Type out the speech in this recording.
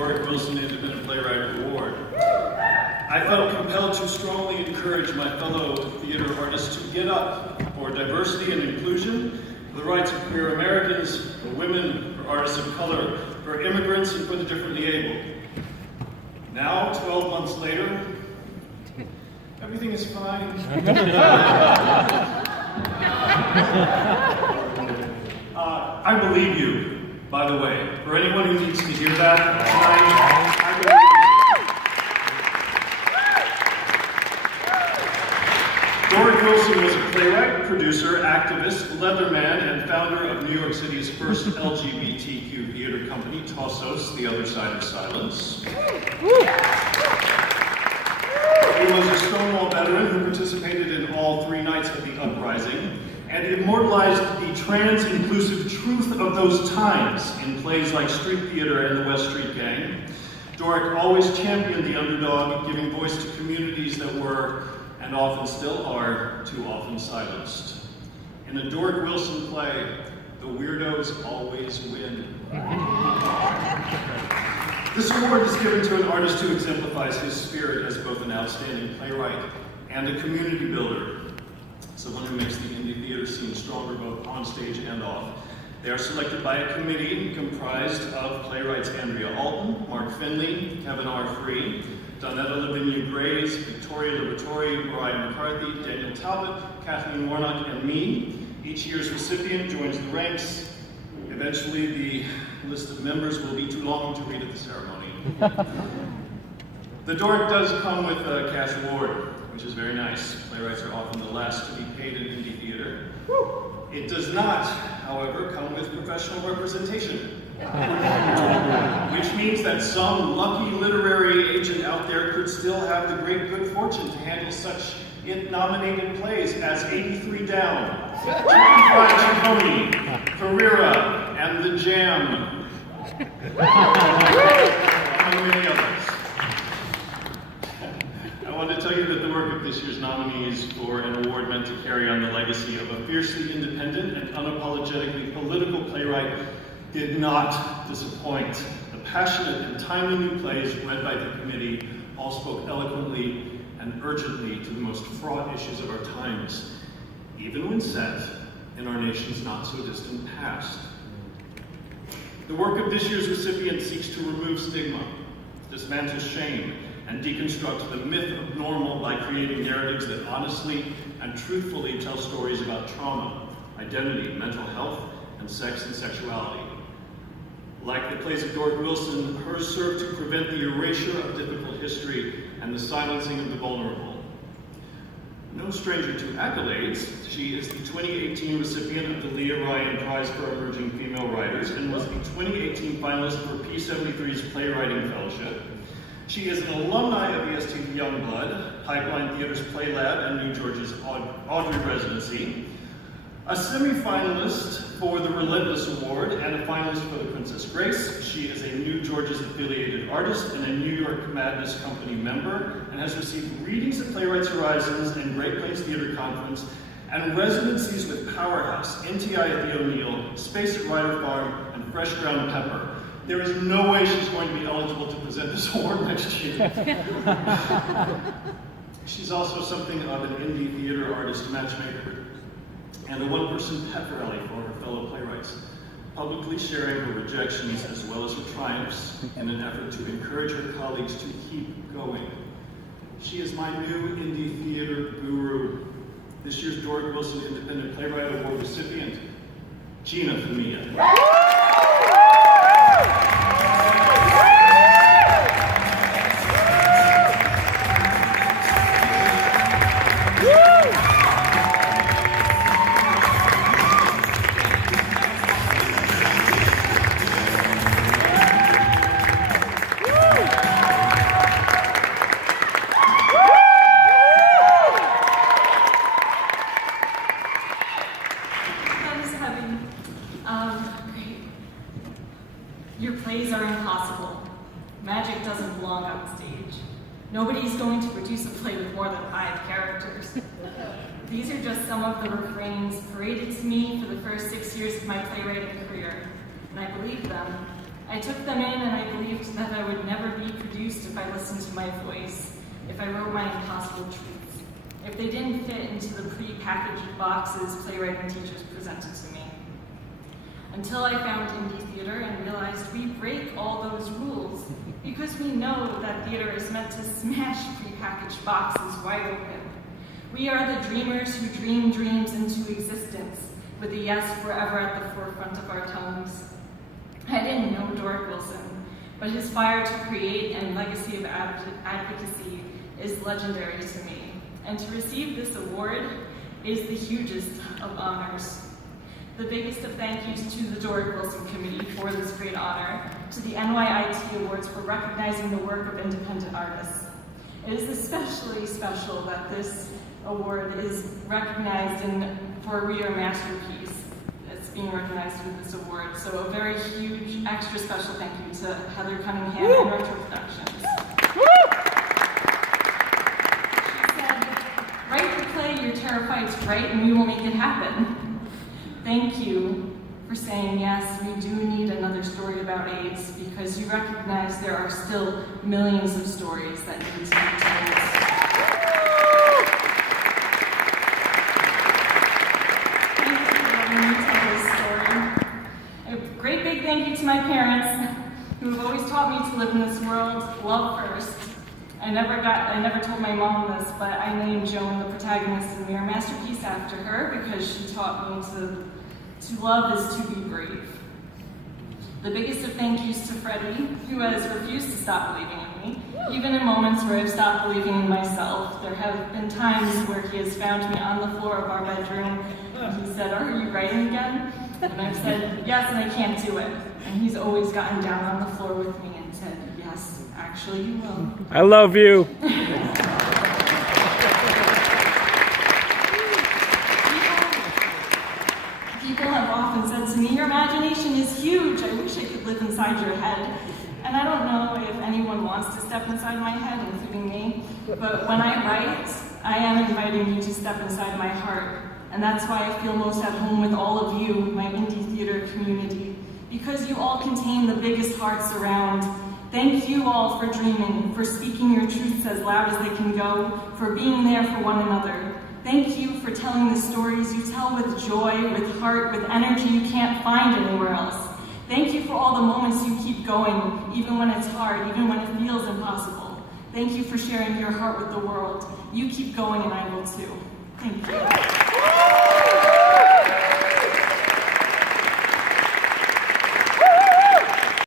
Doric Wilson Independent Playwright Award. I felt compelled to strongly encourage my fellow theater artists to get up for diversity and inclusion, for the rights of queer Americans, for women, for artists of color, for immigrants, and for the differently able. Now, 12 months later, everything is fine. I believe you, by the way. For anyone who needs to hear that tonight, I believe you. Doric Wilson was a playwright, producer, activist, leatherman, and founder of New York City's first LGBTQ theater company, Tossos, The Other Side of Silence. He was a Stonewall veteran who participated in all 3 nights of the uprising and immortalized the trans-inclusive truth of those times in plays like Street Theater and The West Street Gang. Doric always championed the underdog, giving voice to communities that were, and often still are, too often silenced. In a Doric Wilson play, the weirdos always win. This award is given to an artist who exemplifies his spirit as both an outstanding playwright and a community builder, someone who makes the indie theater scene stronger both on stage and off. They are selected by a committee comprised of playwrights Andrea Alton, Mark Finley, Kevin R. Free, Donetta Lavinia Grays, Victoria Liberatore, Mariah McCarthy, Daniel Talbot, Kathleen Warnock, and me. Each year's recipient joins the ranks. Eventually, the list of members will be too long to read at the ceremony. The Doric does come with a cash award, which is very nice. Playwrights are often the last to be paid in indie theater. It does not, however, come with professional representation. Which means that some lucky literary agent out there could still have the great good fortune to handle such nominated plays as 83 Down, Chicken Fried Chiconi, Carrera, and The Jam, among many others. I want to tell you that the work of this year's nominees for an award meant to carry on the legacy of a fiercely independent and unapologetically political playwright did not disappoint. The passionate and timely new plays read by the committee all spoke eloquently and urgently to the most fraught issues of our times, even when set in our nation's not-so-distant past. The work of this year's recipient seeks to remove stigma, dismantle shame, and deconstruct the myth of normal by creating narratives that honestly and truthfully tell stories about trauma, identity, mental health, and sex and sexuality. Like the plays of Doric Wilson, hers serve to prevent the erasure of difficult history and the silencing of the vulnerable. No stranger to accolades, she is the 2018 recipient of the Leah Ryan Prize for Emerging Female Writers and was the 2018 finalist for P73's Playwriting Fellowship. She is an alumni of EST Youngblood, Pipeline Theater's Play Lab, and New George's Audrey Residency. A semi-finalist for the Relentless Award and a finalist for the Princess Grace. She is a New George's affiliated artist and a New York Madness Company member and has received readings at Playwrights Horizons and Great Plains Theater Conference and residencies with Powerhouse, NTI at the O'Neill, Space at Ryder Farm, and Fresh Ground Pepper. There is no way she's going to be eligible to present this award next year. She's also something of an indie theater artist matchmaker and a one-person pep rally for her fellow playwrights, publicly sharing her rejections as well as her triumphs in an effort to encourage her colleagues to keep going. She is my new indie theater guru, this year's Doric Wilson Independent Playwright Award recipient, Gina Femia. Your plays are impossible. Magic doesn't belong on stage. Nobody's going to produce a play with more than 5 characters. These are just some of the refrains paraded to me for the first 6 years of my playwriting career, and I believed them. I took them in and I believed that I would I listened to my voice, if I wrote my impossible truths, if they didn't fit into the pre-packaged boxes playwriting teachers presented to me. Until I found indie theater and realized we break all those rules because we know that theater is meant to smash pre-packaged boxes wide open. We are the dreamers who dream dreams into existence with a yes forever at the forefront of our tongues. I didn't know Doric Wilson, but his fire to create and legacy of advocacy is legendary to me. And to receive this award is the hugest of honors. The biggest of thank yous to the Doric Wilson Committee for this great honor, to the NYIT Awards for recognizing the work of independent artists. It is especially special that this award is recognized for a reader masterpiece. It's being recognized with this award. So a very huge, extra special thank you to Heather Cunningham and Retro Productions. She said, "Write the play you're terrified to write and we will make it happen." Thank you for saying, yes, we do need another story about AIDS because you recognize there are still millions of stories that need to be told. Thank you for letting me tell this story. A great big thank you to my parents who have always taught me to live in this world, love first. I never told my mom this, but I named Joan, the protagonist, in Mirror Masterpiece after her because she taught me to love is to be brave. The biggest of thank yous to Freddie, who has refused to stop believing in me, even in moments where I've stopped believing in myself. There have been times where he has found me on the floor of our bedroom, and he said, "Are you writing again?" And I've said, "Yes, and I can't do it." And he's always gotten down on the floor with me and said, "Yes, actually you will." I love you. People have often said to me, "Your imagination is huge. I wish I could live inside your head." And I don't know if anyone wants to step inside my head, including me, but when I write, I am inviting you to step inside my heart. And that's why I feel most at home with all of you, my indie theater community, because you all contain the biggest hearts around. Thank you all for dreaming, for speaking your truths as loud as they can go, for being there for one another. Thank you for telling the stories you tell with joy, with heart, with energy you can't find anywhere else. Thank you for all the moments you keep going, even when it's hard, even when it feels impossible. Thank you for sharing your heart with the world. You keep going and I will too. Thank you.